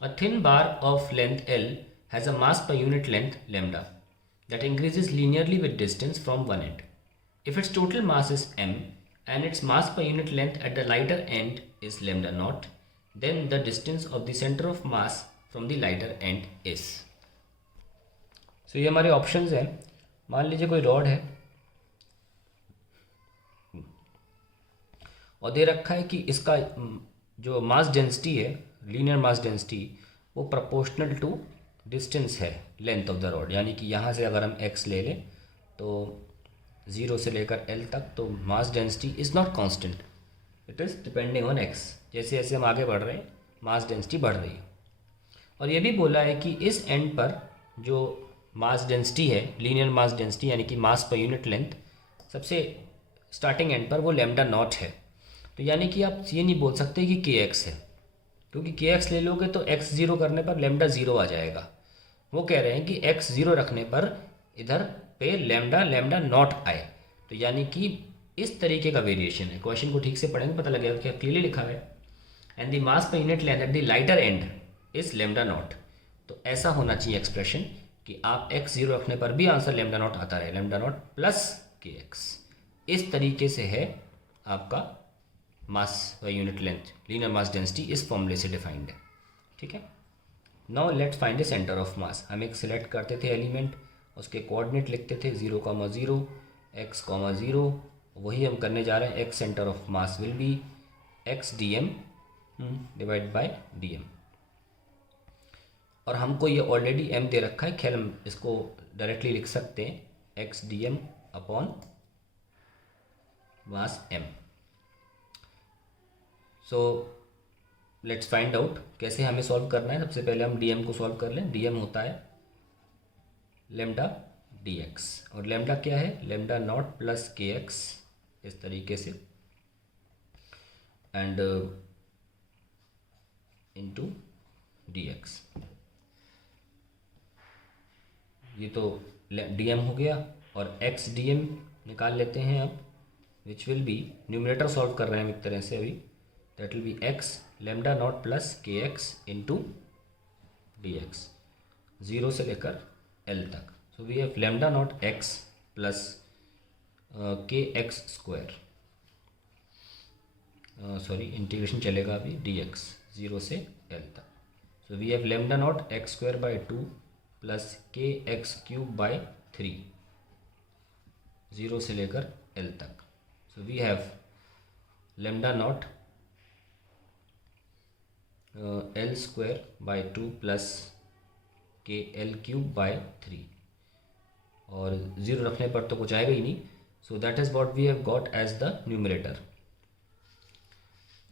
A thin bar of length L has a mass per unit length lambda that increases linearly with distance from one end. If its total mass is m and its mass per unit length at the lighter end is lambda naught, then the distance of the center of mass from the lighter end is. So ये हमारे options हैं. मान लीजिए कोई rod है और दे रखा है कि इसका जो मास डेंसिटी है, लीनियर मास डेंसिटी, वो प्रोपोर्शनल टू डिस्टेंस है लेंथ ऑफ द रॉड. यानी कि यहाँ से अगर हम x ले लें तो 0 से लेकर L तक, तो mass density is not constant, it is depending on x. जैसे जैसे हम आगे बढ़ रहे हैं मास डेंसिटी बढ़ रही है. और ये भी बोला है कि इस एंड पर जो मास डेंसिटी है, लीनियर मास डेंसिटी यानी कि मास पर यूनिट लेंथ, सबसे स्टार्टिंग एंड पर वो लैम्डा नॉट है. तो यानी कि आप ये नहीं बोल सकते कि के एक्स है, क्योंकि के एक्स ले लोगे तो एक्स ज़ीरो करने पर लैम्डा ज़ीरो आ जाएगा. वो कह रहे हैं कि एक्स ज़ीरो रखने पर इधर पे लैम्डा लैम्डा नॉट आए. तो यानी कि इस तरीके का वेरिएशन है. क्वेश्चन को ठीक से पढ़ेंगे पता लगेगा क्या क्लियरली लिखा है. And the mass per unit length at the lighter and is lambda naught. तो ऐसा होना चाहिए एक्सप्रेशन कि आप एक्स ज़ीरो रखने पर भी आंसर लैम्डा नॉट आता रहे, lambda naught plus k x. इस तरीके से है आपका mass by unit length, linear mass density इस फॉर्मूले से डिफाइंड है. ठीक है. Now let's find the centre of मास. हम एक सिलेक्ट करते थे एलिमेंट, उसके कोऑर्डिनेट लिखते थे 0,0 x,0. वही हम करने जा रहे हैं. X centre of mass will be x d m divide by d m. और हमको ये ऑलरेडी m दे रखा है, खैर हम इसको डायरेक्टली लिख सकते हैं x d m upon mass m. So let's find out कैसे हमें सॉल्व करना है. सबसे पहले हम dm को सॉल्व कर लें. dm होता है लेम्डा dx, और लेम्डा क्या है, lambda naught plus k x, इस तरीके से, एंड इनटू dx. ये तो dm हो गया. और x dm निकाल लेते हैं अब, which will be, numerator solve कर रहे हैं हम एक तरह से अभी, that will be x lambda naught plus k x into d x, 0 से लेकर l तक. So we have lambda naught x plus k x square, sorry integration चलेगा अभी, डी एक्स 0 से l तक. So we have lambda naught x square by 2 plus k x cube by 3, 0 से लेकर l तक. So we have lambda naught l square by 2 plus k l cube by 3, और 0 रखने पर तो कुछ आएगा ही नहीं. So that is what we have got as the numerator.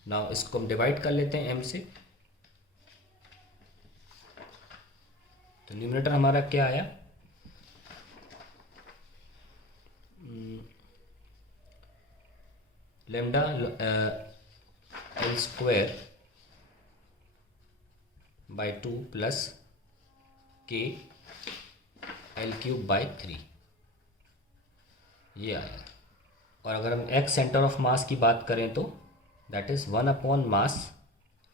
Now इसको हम डिवाइड कर लेते हैं m से. तो न्यूमरेटर हमारा क्या आया, lambda L square by 2 plus k l cube by 3, ये आया. और अगर हम एक्स सेंटर ऑफ मास की बात करें तो that is 1 upon mass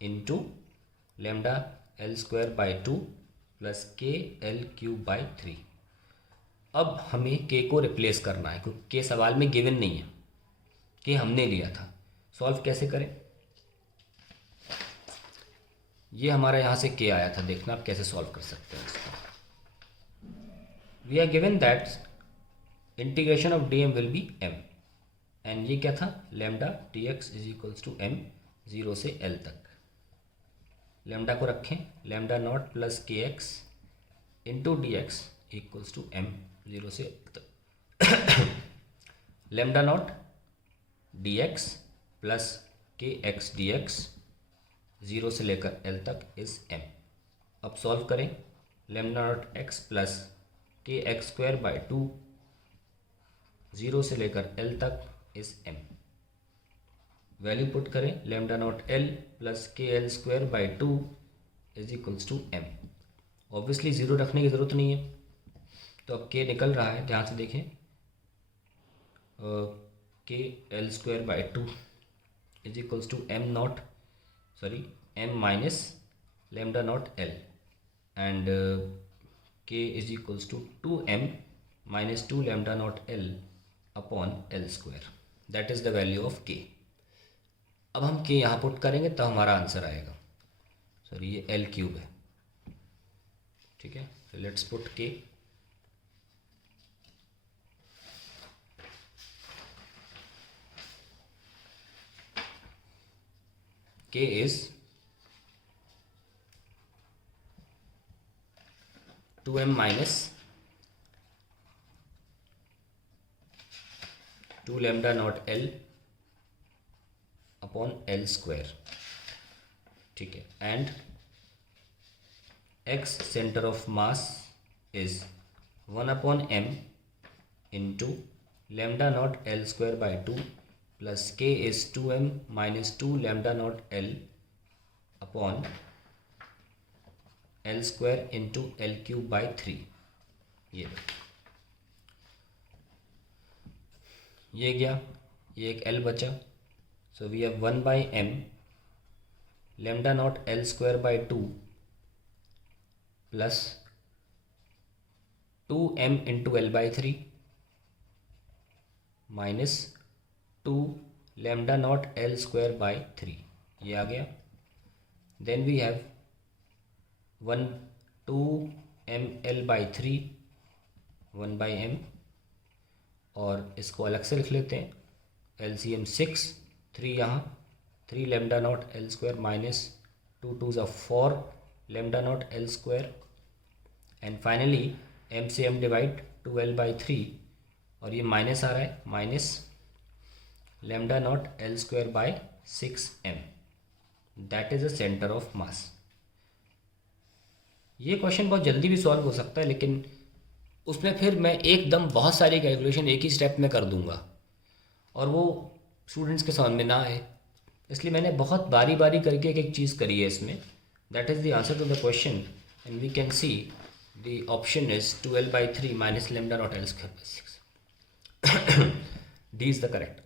into lambda L square by 2 plus k l cube by 3. अब हमें के को रिप्लेस करना है, क्योंकि के सवाल में गिवन नहीं है, के हमने लिया था. सॉल्व कैसे करें, ये हमारा यहाँ से के आया था, देखना आप कैसे सॉल्व कर सकते हैं इसको. We are given that integration of d m will be m, and ये क्या था, lambda d x is equals to m 0 से l तक. लेम्डा को रखें, lambda naught plus k x into d x equals to m 0 से l तक. Lambda naught d x plus k x d x 0 से लेकर l तक is m. अब सॉल्व करें, lambda naught x plus k x square by 2 0 से लेकर l तक इज़ m. वैल्यू पुट करें, lambda naught l plus k l square by 2 is equals to m. Obviously 0 रखने की ज़रूरत नहीं है, तो अब k निकल रहा है, ध्यान से देखें, k l square by 2 is equals to m naught, sorry m minus lambda naught L, and K is equals to 2m minus 2 lambda naught L upon L square. That is the value of K. अब हम K यहाँ put करेंगे तो हमारा answer आएगा, sorry ये L cube है, ठीक है. So let's put K. K is 2m minus 2 lambda naught L upon L square, ठीक है. And X center of mass is 1 upon m into lambda naught L square by 2 plus K is 2m minus 2 lambda naught L upon L square into L cube by 3. ये गया, ये एक L बचा. So we have 1 by m lambda naught L square by 2 plus 2m into L by 3 minus 2 lambda naught L square by 3. ये आ गया. Then we have 2m L by 3 1 by m, और इसको अलग से लिख लेते हैं. LCM 6, 3 यहाँ, 3 lambda naught L square minus 2 2s are 4 lambda naught L square, and finally m से m डिवाइड 2L by 3, और ये माइनस आ रहा है, minus lambda naught L square by 6m. That is the centre of मास. ये question बहुत जल्दी भी solve हो सकता है, लेकिन उसमें फिर मैं एकदम बहुत सारी कैलकुलेशन एक ही स्टेप में कर दूंगा और वो स्टूडेंट्स के समझ में ना आए, इसलिए मैंने बहुत बारी बारी करके एक एक चीज़ करी है इसमें. That is the answer to the question, and we can see the option is 2L by 3 minus lambda naught L square by 6. D is the correct.